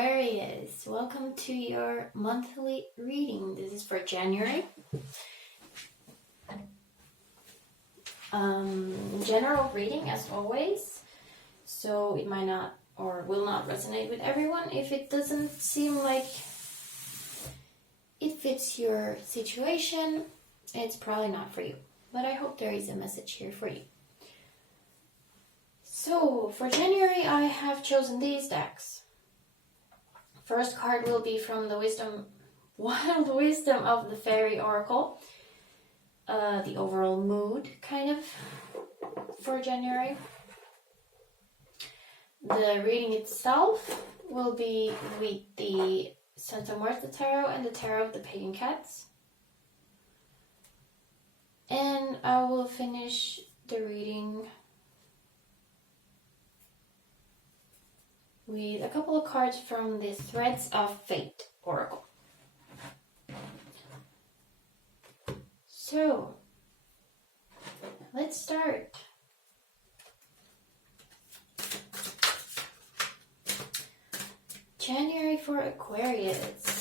Aquarius, welcome to your monthly reading. This is for January. General reading as always, so it might not or will not resonate with everyone. If it doesn't seem like it fits your situation, it's probably not for you. But I hope there is a message here for you. So for January, I have chosen these decks. First card will be from the Wild Wisdom of the Faery Oracle. The overall mood, kind of, for January. The reading itself will be with the Santa Muerte Tarot and the Tarot of the Pagan Cats. And I will finish the reading with a couple of cards from the Threads of Fate Oracle. So, let's start. January for Aquarius.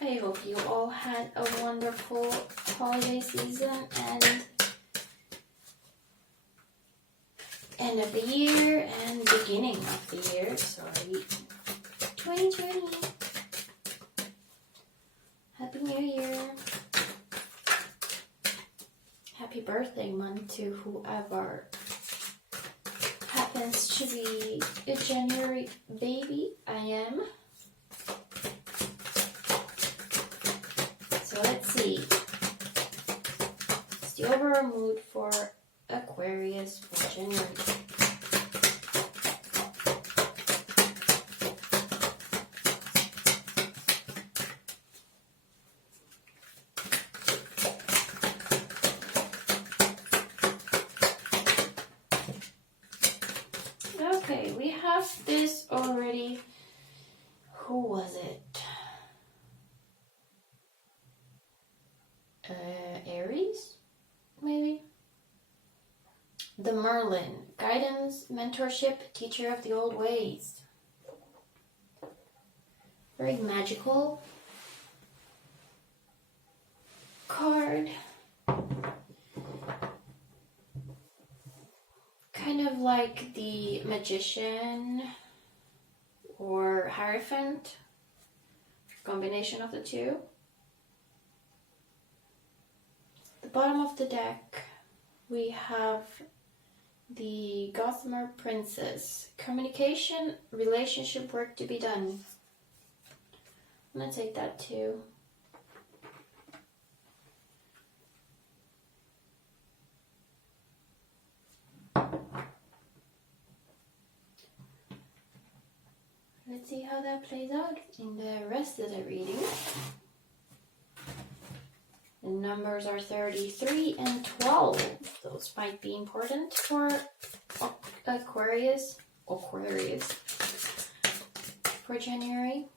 I hope you all had a wonderful holiday season and end of the year and beginning of the year. 2020. Happy New Year. Happy birthday month to whoever happens to be a January baby. I am. So let's see. It's the overall mood for Aquarius for January. Okay, we have this already. Who was it? Aries? Maybe? The Merlin. Guidance, mentorship, teacher of the old ways. Very magical card. Kind of like the Magician or Hierophant. Combination of the two. The bottom of the deck, we have the Gossamer Princess. Communication, relationship, work to be done. I'm going to take that too. Let's see how that plays out in the rest of the reading. The numbers are 33 and 12. Those might be important for Aquarius for January.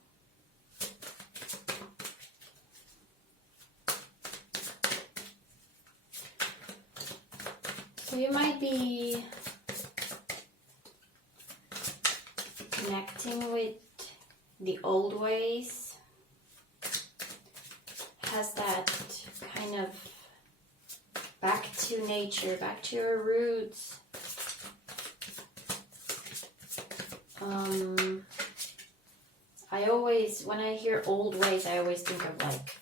So you might be connecting with the old ways. Has that kind of back to nature, back to your roots. When I hear old ways, I always think of like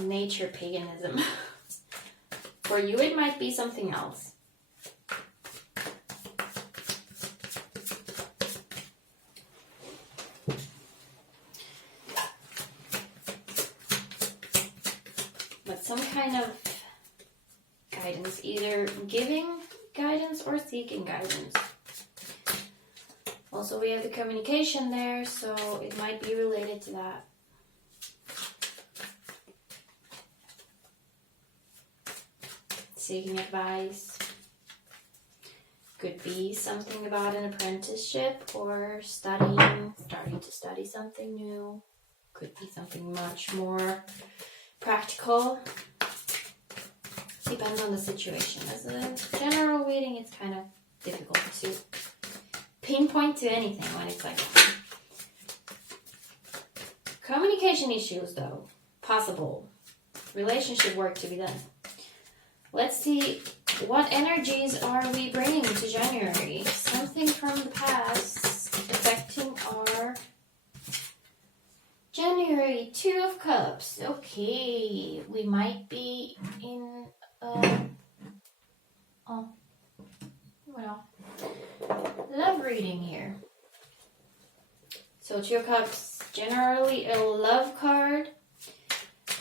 nature paganism. For you, it might be something else. But some kind of guidance, either giving guidance or seeking guidance. Also, we have the communication there, so it might be related to that. Seeking advice. Could be something about an apprenticeship or starting to study something new. Could be something much more practical. Depends on the situation. As a general reading, it's kind of difficult to pinpoint to anything when it's like that. Communication issues, though, possible. Relationship work to be done. Let's see, what energies are we bringing to January? Something from the past affecting our January. 2 of Cups. Okay, we might be in love reading here. So 2 of Cups, generally a love card,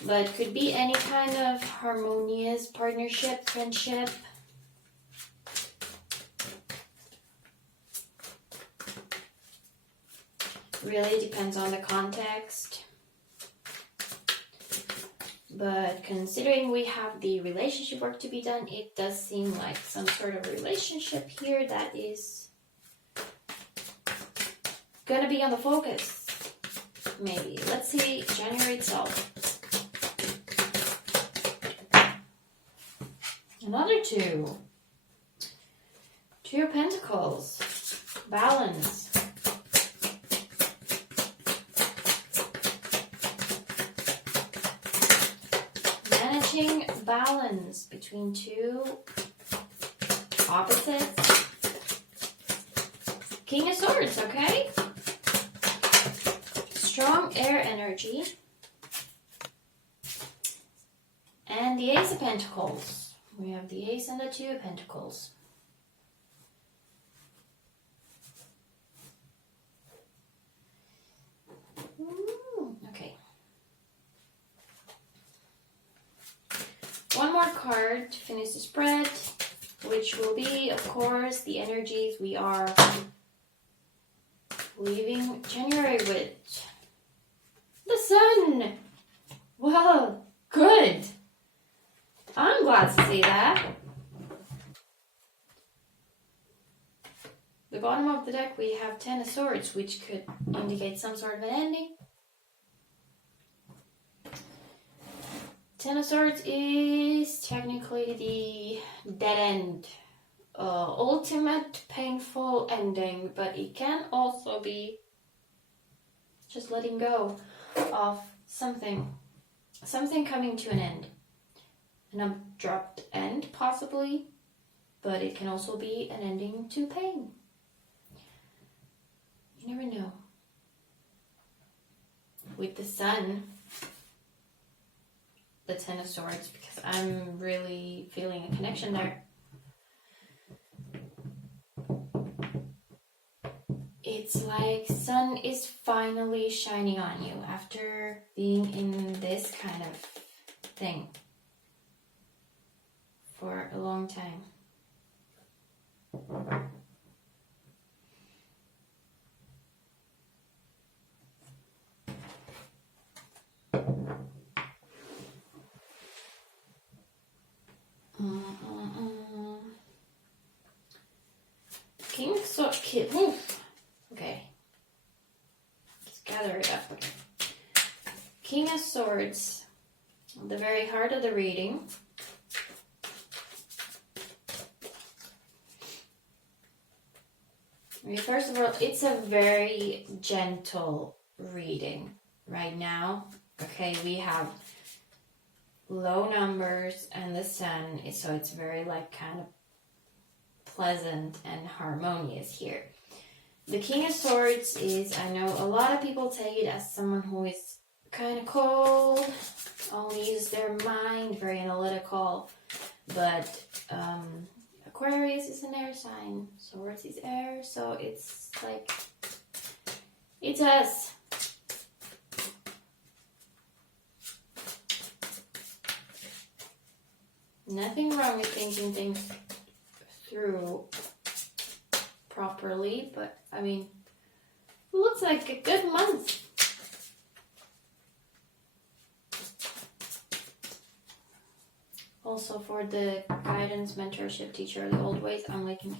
but could be any kind of harmonious partnership, friendship. Really depends on the context. But considering we have the relationship work to be done, it does seem like some sort of relationship here that is gonna be on the focus. Maybe. Let's see January itself. Another 2. 2 of Pentacles. Balance. Managing balance between 2 opposites. King of Swords, okay? Strong air energy. And the Ace of Pentacles. We have the Ace and the 2 of Pentacles. Okay. One more card to finish the spread, which will be, of course, the energies we are leaving January with. The Sun! Well, good! I'm glad to see that. The bottom of the deck we have 10 of Swords, which could indicate some sort of an ending. 10 of Swords is technically the dead end. Ultimate painful ending, but it can also be just letting go of something coming to an end. An abrupt end, possibly, but it can also be an ending to pain. You never know. With the Sun, the 10 of Swords, because I'm really feeling a connection there. It's like Sun is finally shining on you after being in this kind of thing for a long time. King of Swords. Okay. Let's gather it up. Okay. King of Swords. The very heart of the reading. First of all, it's a very gentle reading right now. Okay, we have low numbers and the Sun, so it's very like kind of pleasant and harmonious here. The King of Swords is, I know a lot of people take it as someone who is kind of cold, only uses their mind, very analytical, but Aquarius is an air sign, Swords is air, so it's like, it's us. Nothing wrong with thinking things through properly, but I mean, it looks like a good month. Also for the guidance, mentorship, teach early old ways, I'm liking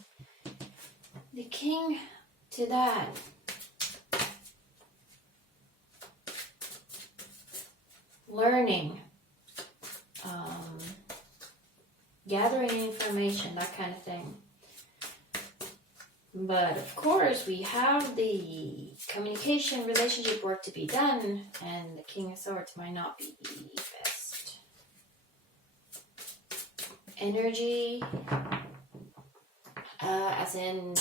The king to that. Learning. Gathering information, that kind of thing. But of course, we have the communication, relationship work to be done, and the King of Swords might not be the best energy, as in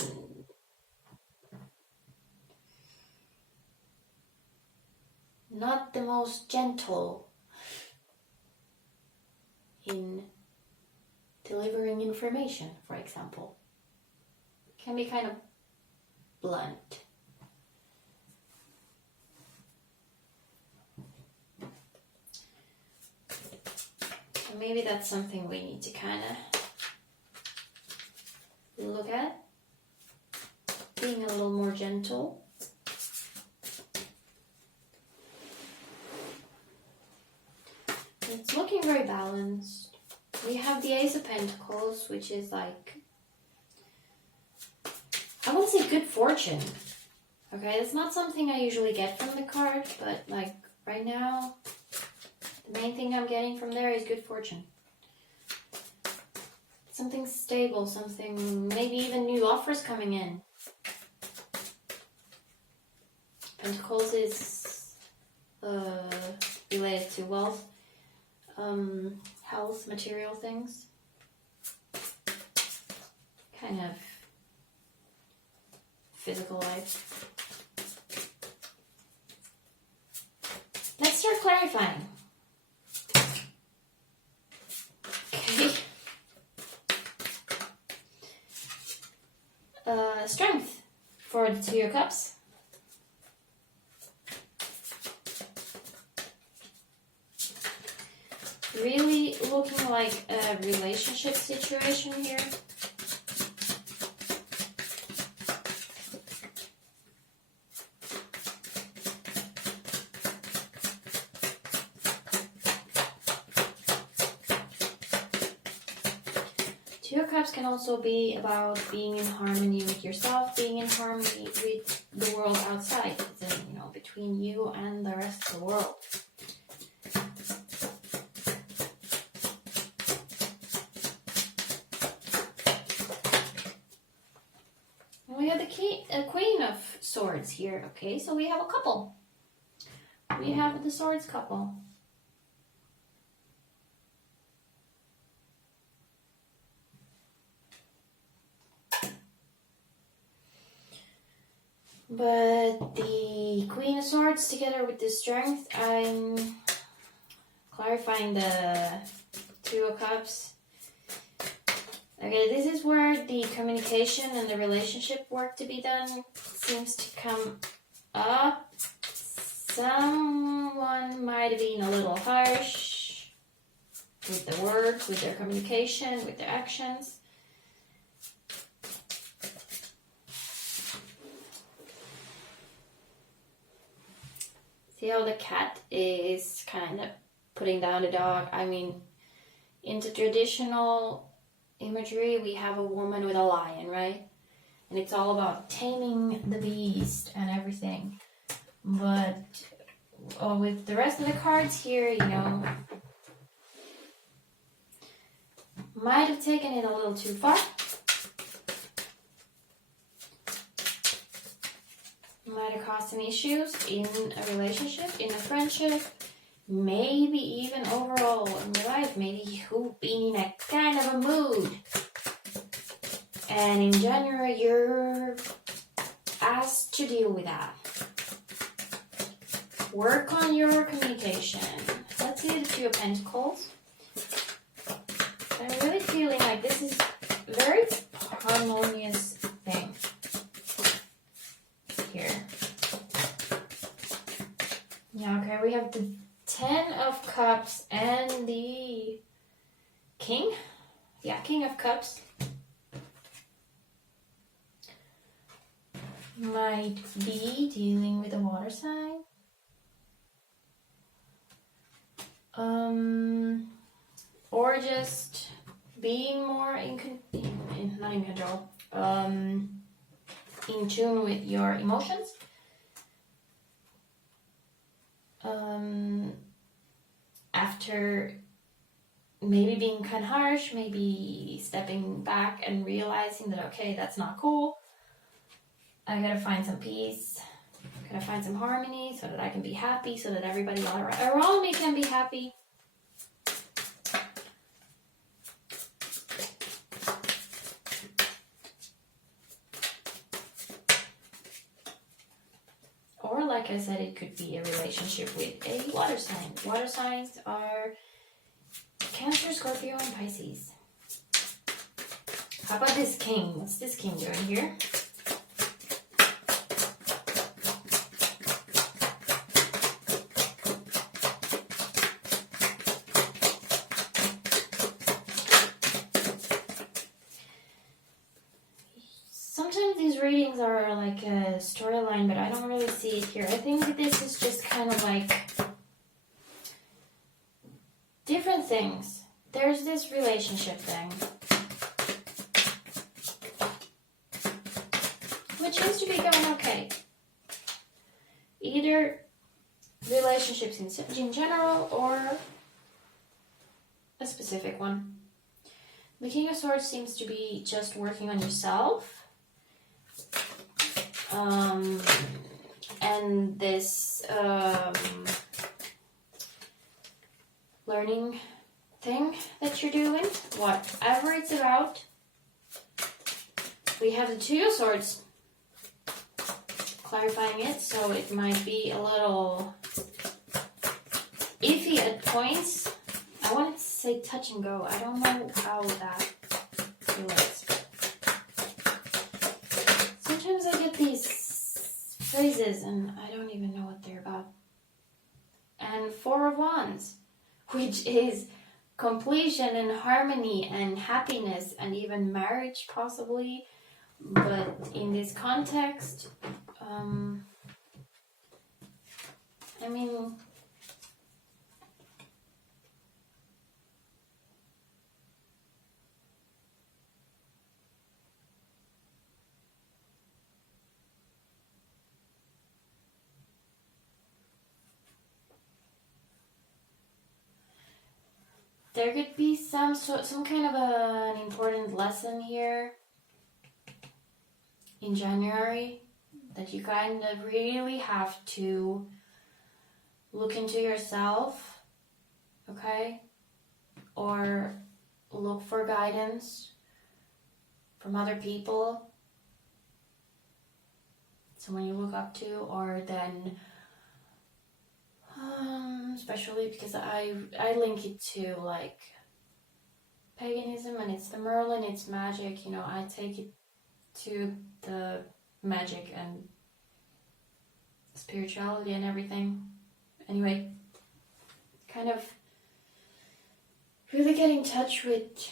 not the most gentle in delivering information, for example. Can be kind of blunt. So maybe that's something we need to kind of look at. Being a little more gentle. It's looking very balanced. We have the Ace of Pentacles, which is like, I wouldn't say good fortune. Okay, it's not something I usually get from the card, but like right now, the main thing I'm getting from there is good fortune. Something stable, something, maybe even new offers coming in. Pentacles is related to wealth, health, material things. Kind of physical life. Let's start clarifying. Okay. Strength for the Two of Cups. Really looking like a relationship situation here. Two of Cups can also be about being in harmony with yourself, being in harmony with the world outside, you know, between you and the rest of the world. And we have the Queen of Swords here. Okay, so we have a couple. We have the Swords couple. But the Queen of Swords together with the Strength, I'm clarifying the Two of Cups. Okay, this is where the communication and the relationship work to be done seems to come up. Someone might have been a little harsh with the words, with their communication, with their actions. See how the cat is kind of putting down the dog? I mean, in the traditional imagery, we have a woman with a lion, right? And it's all about taming the beast and everything. But with the rest of the cards here, you know, might have taken it a little too far. Might have caused some issues in a relationship, in a friendship, maybe even overall in your life. Maybe you've been in a kind of a mood. And in January, you're asked to deal with that. Work on your communication. Let's see the Two of Pentacles. I'm really feeling like this is a very harmonious thing here. Yeah, okay, we have the Ten of Cups and the King. Yeah, King of Cups. Might be dealing with a water sign. Or just being more not in control. in tune with your emotions. After maybe being kind of harsh, maybe stepping back and realizing that, okay, that's not cool. I gotta find some peace. I gotta find some harmony so that I can be happy, so that everybody around me can be happy. Or like I said, it could be a relationship with a water sign. Water signs are Cancer, Scorpio, and Pisces. How about this king? What's this king doing here? Sometimes these readings are like a storyline, but I don't really see it here. I think this is just kind of like different things. There's this relationship thing, which seems to be going okay. Either relationships in general or a specific one. The King of Swords seems to be just working on yourself. And this learning thing that you're doing, whatever it's about. We have the Two of Swords clarifying it, so it might be a little iffy at points. I wanted to say touch and go. I don't know how that relates. Sometimes I get these phrases and I don't even know what they're about. And Four of Wands, which is completion and harmony and happiness and even marriage possibly. But in this context, I mean, there could be some kind of an important lesson here in January that you kind of really have to look into yourself, okay? Or look for guidance from other people, someone you look up to, or then especially because I link it to like paganism, and it's the Merlin, it's magic, you know, I take it to the magic and spirituality and everything. Anyway, kind of really get in touch with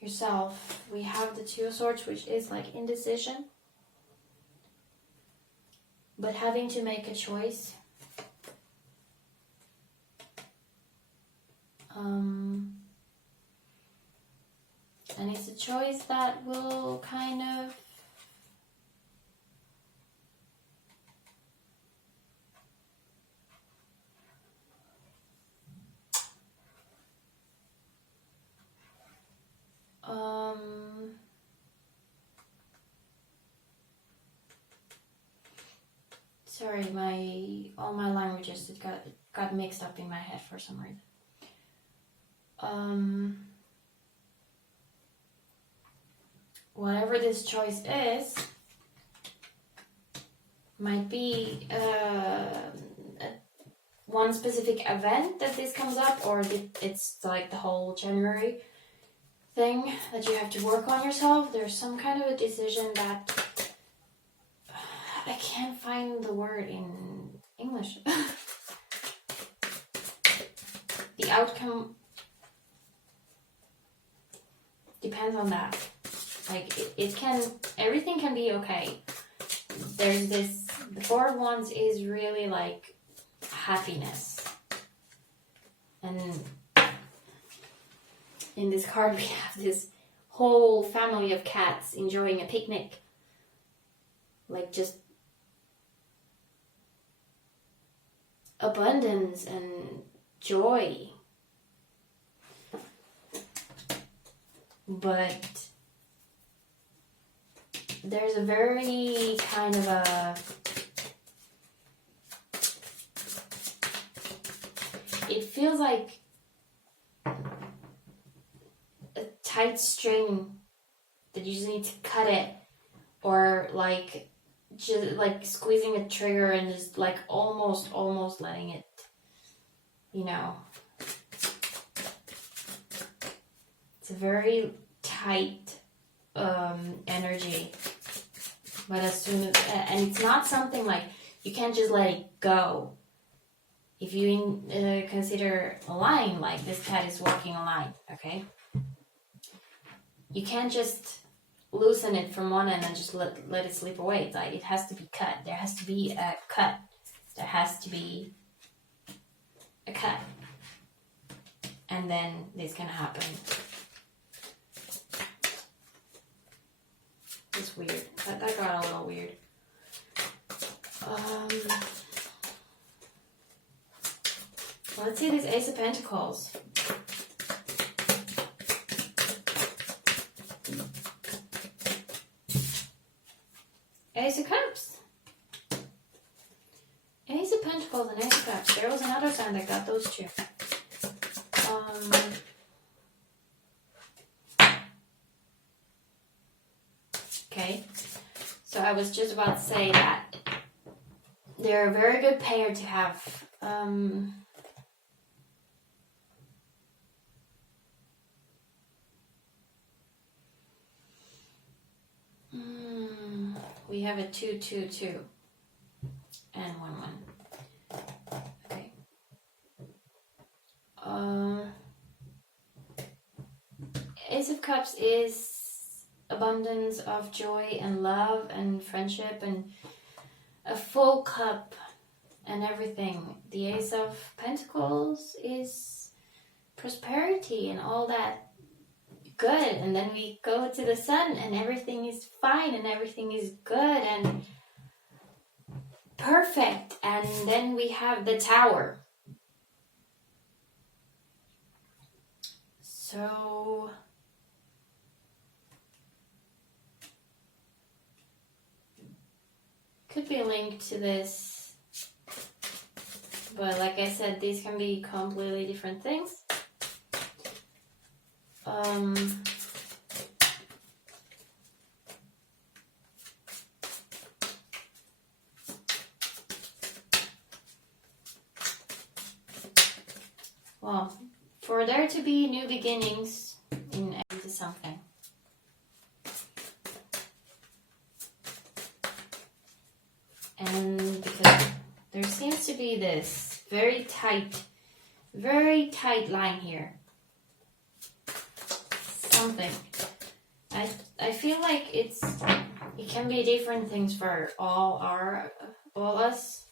yourself. We have the Two of Swords, which is like indecision, but having to make a choice. And it's a choice that will kind of sorry, all my languages, it got mixed up in my head for some reason. Whatever this choice is, might be one specific event that this comes up, or it's like the whole January thing that you have to work on yourself. There's some kind of a decision that I can't find the word in English. The outcome depends on that. Like everything can be okay. There's this, the Four of Wands is really like happiness. And in this card we have this whole family of cats enjoying a picnic. like just abundance and joy. But there's a very kind of a, it feels like a tight string that you just need to cut it, or like just like squeezing a trigger and just like almost letting it, you know. It's a very tight energy, but as soon as, and it's not something like you can't just let it go. If you consider a line, like this cat is walking a line, okay? You can't just loosen it from one end and just let it slip away. It's like it has to be cut. There has to be a cut. There has to be a cut. And then this can happen. It's weird. That got a little weird. Let's see this Ace of Pentacles. Ace of Cups. Ace of Pentacles and Ace of Cups. There was another sign that got those two. Okay. So I was just about to say that they're a very good pair to have. We have a 2-2-2 and 1-1. Okay. Ace of Cups is abundance of joy and love and friendship and a full cup and everything. The Ace of Pentacles is prosperity and all that good, and then we go to the Sun and everything is fine and everything is good and perfect, and then we have the Tower. So could be linked to this, but like I said, these can be completely different things. Well, for there to be new beginnings into something. And because there seems to be this very tight line here. Something. I feel like it can be different things for all of us,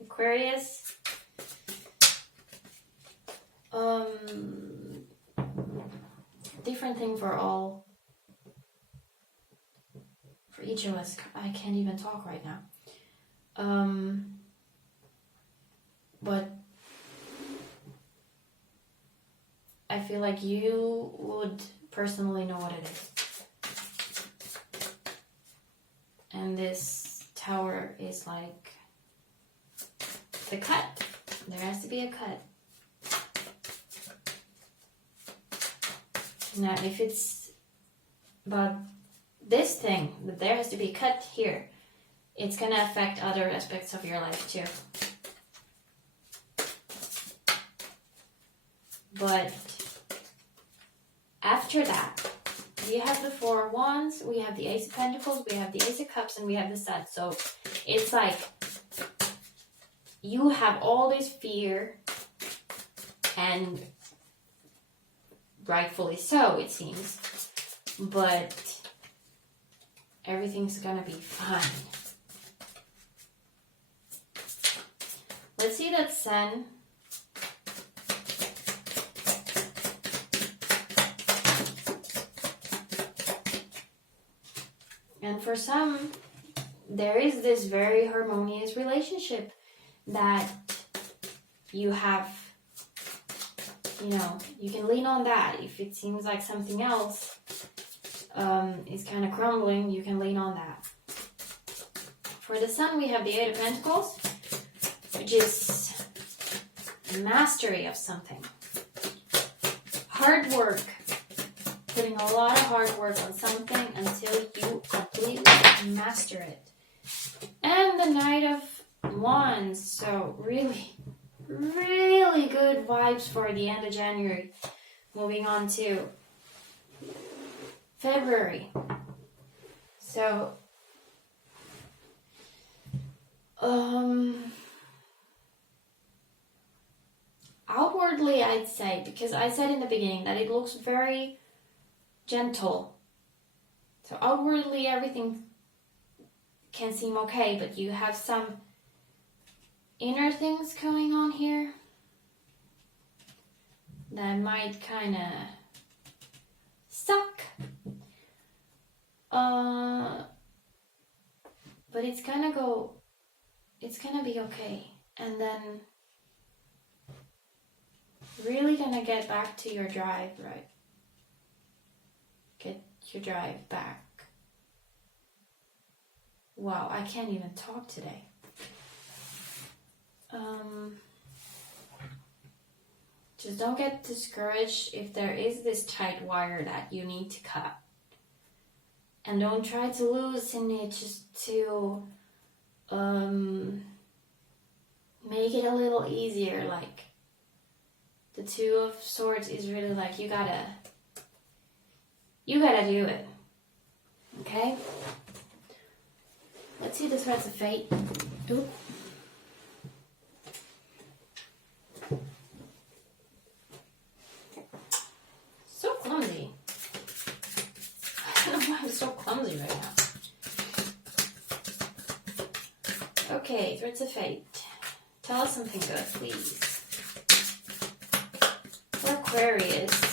Aquarius. Different thing for each of us. I can't even talk right now. But I feel like you would personally know what it is. And this Tower is like the cut. There has to be a cut. Now, if it's about this thing, that there has to be a cut here, it's going to affect other aspects of your life too. But after that, we have the Four of Wands, we have the Ace of Pentacles, we have the Ace of Cups, and we have the Sun. So it's like you have all this fear, and rightfully so, it seems, but everything's gonna be fine. Let's see that Sun. And for some, there is this very harmonious relationship that you have, you know, you can lean on that. If it seems like something else is kind of crumbling, you can lean on that. For the Sun, we have the Eight of Pentacles, which is mastery of something. Hard work. Putting a lot of hard work on something until you completely master it. And the Knight of Wands. So really, really good vibes for the end of January. Moving on to February. So, outwardly I'd say, because I said in the beginning that it looks very gentle. So outwardly everything can seem okay, but you have some inner things going on here that might kind of suck. But it's gonna be okay. And then really gonna get back to your drive, right? Get your drive back. Wow, I can't even talk today. Just don't get discouraged if there is this tight wire that you need to cut. And don't try to loosen it just to make it a little easier. Like the Two of Swords is really like you gotta do it. Okay? Let's see the Threads of Fate. Ooh. So clumsy. I don't know why I'm so clumsy right now. Okay, Threads of Fate. Tell us something good, please. For Aquarius.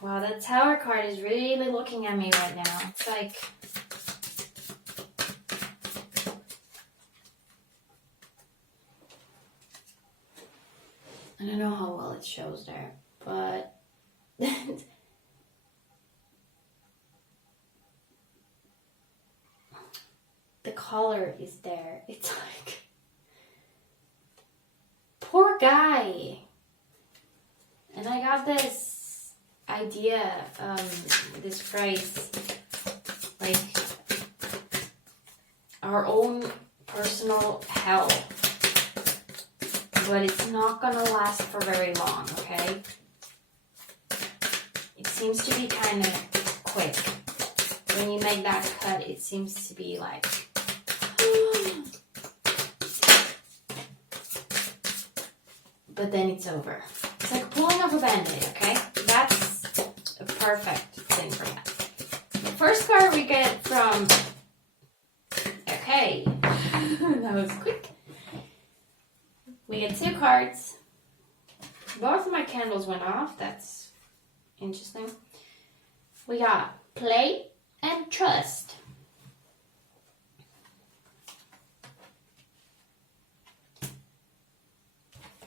Wow, that Tower card is really looking at me right now. It's like... I don't know how well it shows there, but... the color is there. It's like... Poor guy! And I got this idea, this phrase, like our own personal hell, but it's not gonna last for very long, okay? It seems to be kind of quick. When you make that cut, it seems to be like but then it's over. It's like pulling off a band-aid, okay? That's a perfect thing for that. The first card we get from... Okay. That was quick. We get two cards. Both of my candles went off. That's interesting. We got Play and Trust.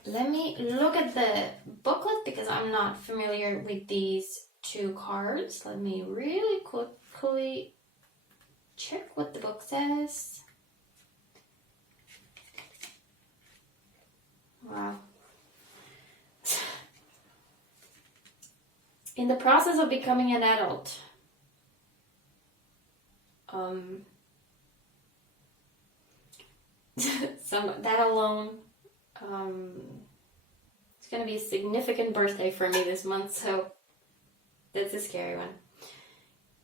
Let me look at the booklet because I'm not familiar with these two cards. Let me really quickly check what the book says. Wow. In the process of becoming an adult. That alone. It's going to be a significant birthday for me this month, so that's a scary one.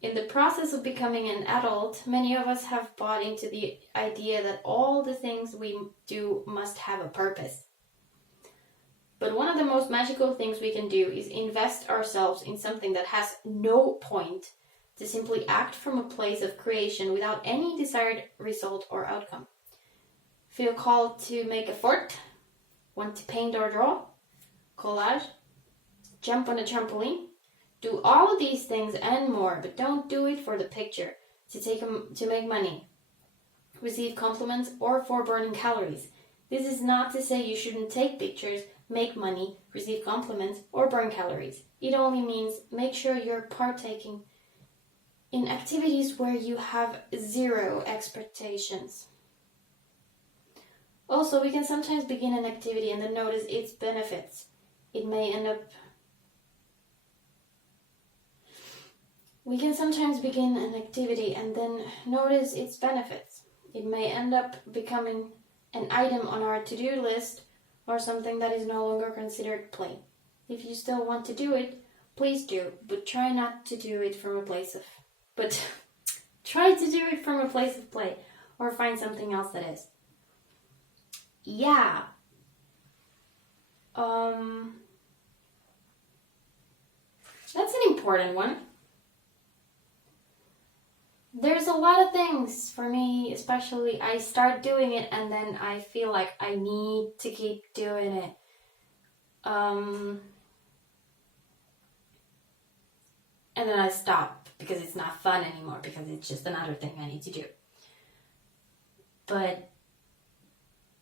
In the process of becoming an adult, many of us have bought into the idea that all the things we do must have a purpose. But one of the most magical things we can do is invest ourselves in something that has no point to simply act from a place of creation without any desired result or outcome. Feel called to make effort, want to paint or draw, collage, jump on a trampoline. Do all of these things and more, but don't do it for the picture, to make money, receive compliments, or for burning calories. This is not to say you shouldn't take pictures, make money, receive compliments, or burn calories. It only means make sure you're partaking in activities where you have zero expectations. Also, we can sometimes begin an activity and then notice its benefits. We can sometimes begin an activity and then notice its benefits. It may end up becoming an item on our to-do list or something that is no longer considered play. If you still want to do it, please do, but try to do it from a place of play, or find something else that is. Yeah. That's an important one. There's a lot of things for me, especially I start doing it and then I feel like I need to keep doing it. And then I stop because it's not fun anymore, because it's just another thing I need to do. But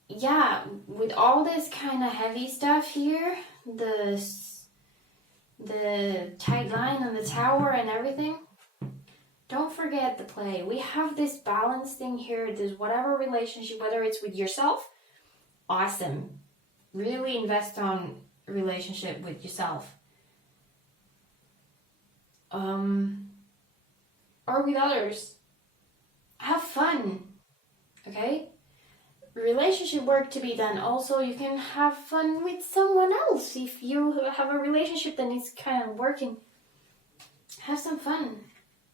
yeah, with all this kind of heavy stuff here, the tight line on the tower and everything, don't forget the play. We have this balance thing here. There's whatever relationship, whether it's with yourself, awesome. Really invest on relationship with yourself. Or with others. Have fun. Okay? Relationship work to be done. Also, you can have fun with someone else. If you have a relationship that is kind of working, have some fun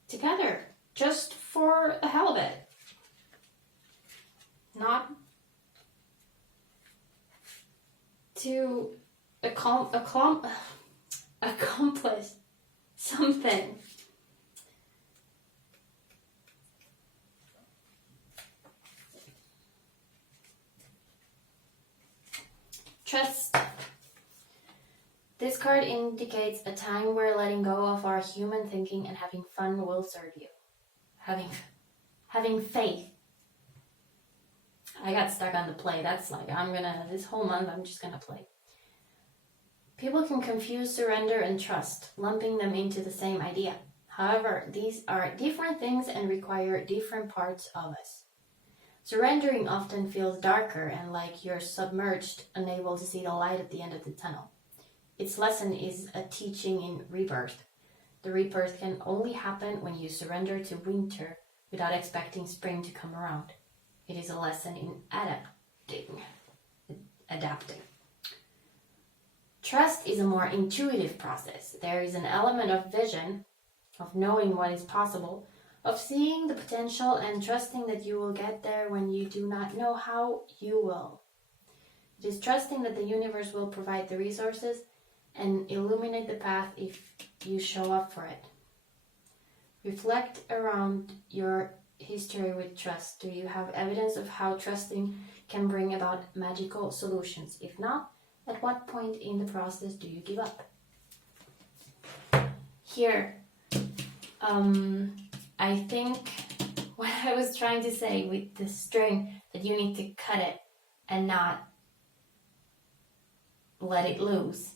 together, just for the hell of it. Not to accomplish something. Trust. This card indicates a time where letting go of our human thinking and having fun will serve you. Having faith. I got stuck on the play. That's like, this whole month I'm just gonna play. People can confuse surrender and trust, lumping them into the same idea. However, these are different things and require different parts of us. Surrendering often feels darker and like you're submerged, unable to see the light at the end of the tunnel. Its lesson is a teaching in rebirth. The rebirth can only happen when you surrender to winter without expecting spring to come around. It is a lesson in adapting. Trust is a more intuitive process. There is an element of vision, of knowing what is possible, of seeing the potential and trusting that you will get there when you do not know how you will. It is trusting that the universe will provide the resources and illuminate the path if you show up for it. Reflect around your history with trust. Do you have evidence of how trusting can bring about magical solutions? If not, at what point in the process do you give up? Here, I think what I was trying to say with the string, that you need to cut it and not let it loose.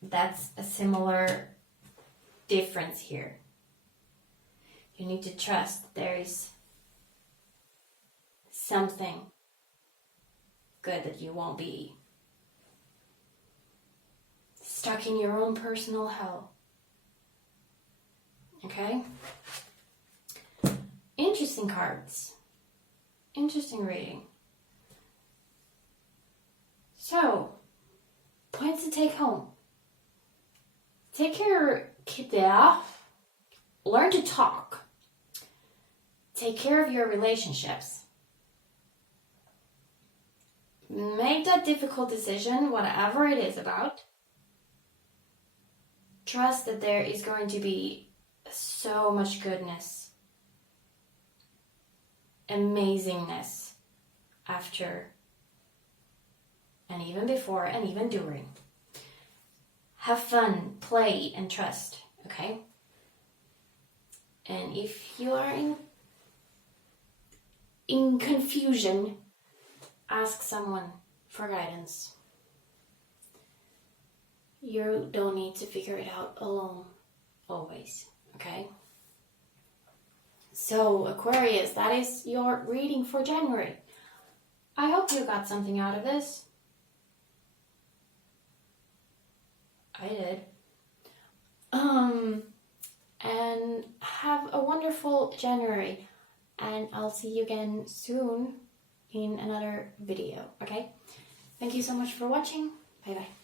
That's a similar difference here. You need to trust there is something good, that you won't be stuck in your own personal hell. Okay? Interesting cards. Interesting reading. So, points to take home. Take your kid there. Learn to talk. Take care of your relationships. Make that difficult decision, whatever it is about. Trust that there is going to be so much goodness, amazingness after, and even before, and even during. Have fun, play, and trust, okay? And if you are in confusion, ask someone for guidance. You don't need to figure it out alone, always, okay? So, Aquarius, that is your reading for January. I hope you got something out of this. I did. And have a wonderful January. And I'll see you again soon in another video, okay? Thank you so much for watching. Bye-bye.